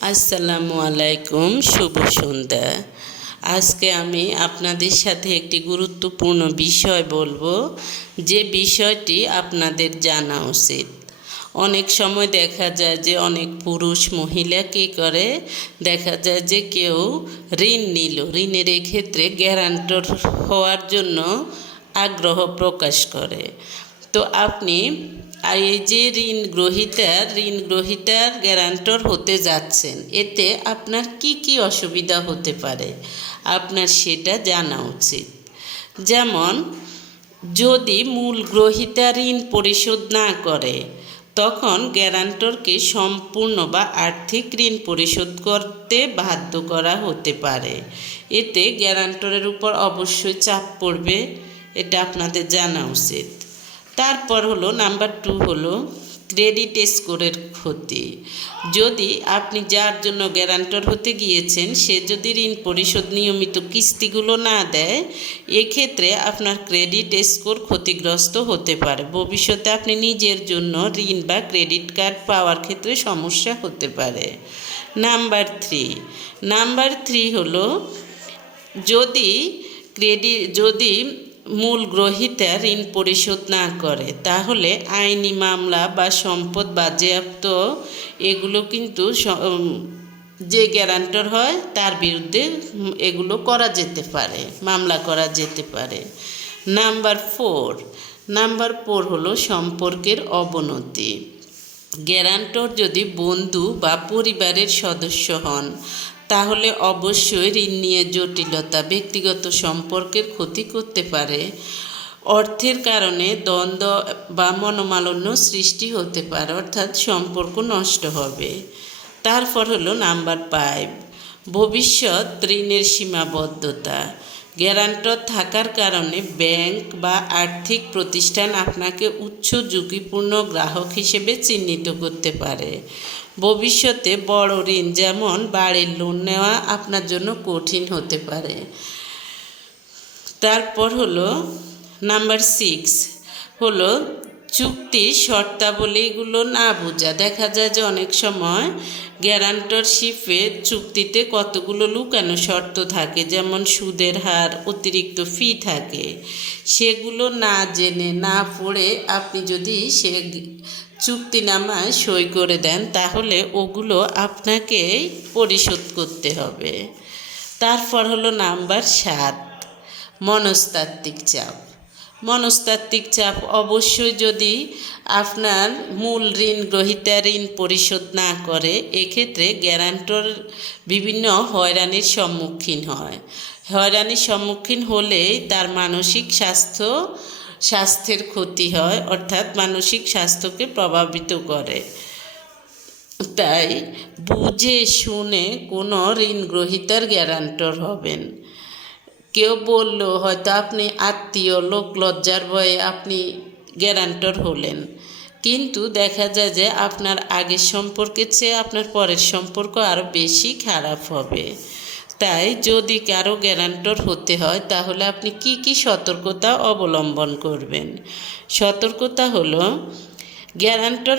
আসসালামু আলাইকুম, শুভ সন্ধ্যা। আজকে আমি আপনাদের সাথে একটি গুরুত্বপূর্ণ বিষয় বলবো, যে বিষয়টি আপনাদের জানা উচিত। অনেক সময় দেখা যায় যে অনেক পুরুষ মহিলা কী করে, দেখা যায় যে কেউ ঋণ নিল, ঋণের এক্ষেত্রে গ্যারান্টর হওয়ার জন্য আগ্রহ প্রকাশ করে। তো আপনি এই যে ঋণ গ্রহীতার গ্যারান্টর হতে যাচ্ছেন, এতে আপনার কি কি অসুবিধা হতে পারে আপনার সেটা জানা উচিত। যেমন, যদি মূল গ্রহীতা ঋণ পরিশোধ না করে, তখন গ্যারান্টরকে সম্পূর্ণ বা আর্থিক ঋণ পরিশোধ করতে বাধ্য করা হতে পারে। এতে গ্যারান্টরের উপর অবশ্যই চাপ পড়বে, এটা আপনাদের জানা উচিত। তারপর হলো নাম্বার 2 হলো ক্রেডিট স্কোরের ক্ষতি। যদি আপনি যার জন্য গ্যারান্টর হতে গিয়েছেন সে যদি ঋণ পরিশোধ নিয়মিত কিস্তিগুলো না দেয়, এক্ষেত্রে আপনার ক্রেডিট স্কোর ক্ষতিগ্রস্ত হতে পারে। ভবিষ্যতে আপনি নিজের জন্য ঋণ বা ক্রেডিট কার্ড পাওয়ার ক্ষেত্রে সমস্যা হতে পারে। নাম্বার 3 হলো যদি মূল গ্রহীতা ঋণ পরিশোধ না করে, তাহলে আইনি মামলা বা সম্পদ বাজেয়াপ্ত এগুলো কিন্তু যে গ্যারান্টর হয় তার বিরুদ্ধে এগুলো করা যেতে পারে, মামলা করা যেতে পারে। নাম্বার 4 হলো সম্পর্কের অবনতি। গ্যারান্টর যদি বন্ধু বা পরিবারের সদস্য হন, তাহলে অবশ্যই ঋণ নিয়ে জটিলতা, ব্যক্তিগত সম্পর্কের ক্ষতি করতে পারে। অর্থের কারণে দ্বন্দ্ব বা মনোমালিন্য সৃষ্টি হতে পারে, অর্থাৎ সম্পর্ক নষ্ট হবে। তারপর হলো নাম্বার 5, ভবিষ্যৎ ঋণের সীমাবদ্ধতা। গ্যারান্টর থাকার কারণে ব্যাংক বা আর্থিক প্রতিষ্ঠান আপনাকে উচ্চ ঝুঁকিপূর্ণ গ্রাহক হিসেবে চিহ্নিত করতে পারে। ভবিষ্যতে বড় ঋণ যেমন বাড়ির লোন নেওয়া আপনার জন্য কঠিন হতে পারে। তারপর হলো নাম্বার 6 হলো চুক্তির শর্তাবলীগুলো না বোঝা। দেখা যায় যে অনেক সময় গ্যারান্টরশিপে চুক্তিতে কতগুলো লুকানো শর্ত থাকে, যেমন সুদের হার, অতিরিক্ত ফি থাকে। সেগুলো না জেনে না পড়ে আপনি যদি সে চুক্তিনামায় সই করে দেন, তাহলে ওগুলো আপনাকেই পরিশোধ করতে হবে। তারপর হলো নাম্বার 7, মনস্তাত্ত্বিক চাপ। অবশ্যই যদি আপনার মূল ঋণ গ্রহীতা ঋণ পরিশোধ না করে, এক্ষেত্রে গ্যারান্টর বিভিন্ন হয়রানির সম্মুখীন হলে তার মানসিক স্বাস্থ্যের ক্ষতি হয়, অর্থাৎ মানসিক স্বাস্থ্যকে প্রভাবিত করে। তাই বুঝে শুনে কোনো ঋণ গ্রহীতার গ্যারান্টর হবেন। কেউ বলল, হয়তো আপনি আত্মীয়, লোক লজ্জার ভয়ে আপনি গ্যারান্টর হলেন, কিন্তু দেখা যায় যে আপনার আগের সম্পর্কের চেয়ে আপনার পরের সম্পর্ক আরও বেশি খারাপ হবে। তাই যদি কারো গ্যারান্টর হতে হয়, তাহলে আপনি কি কি সতর্কতা অবলম্বন করবেন। সতর্কতা হলো, গ্যারান্টর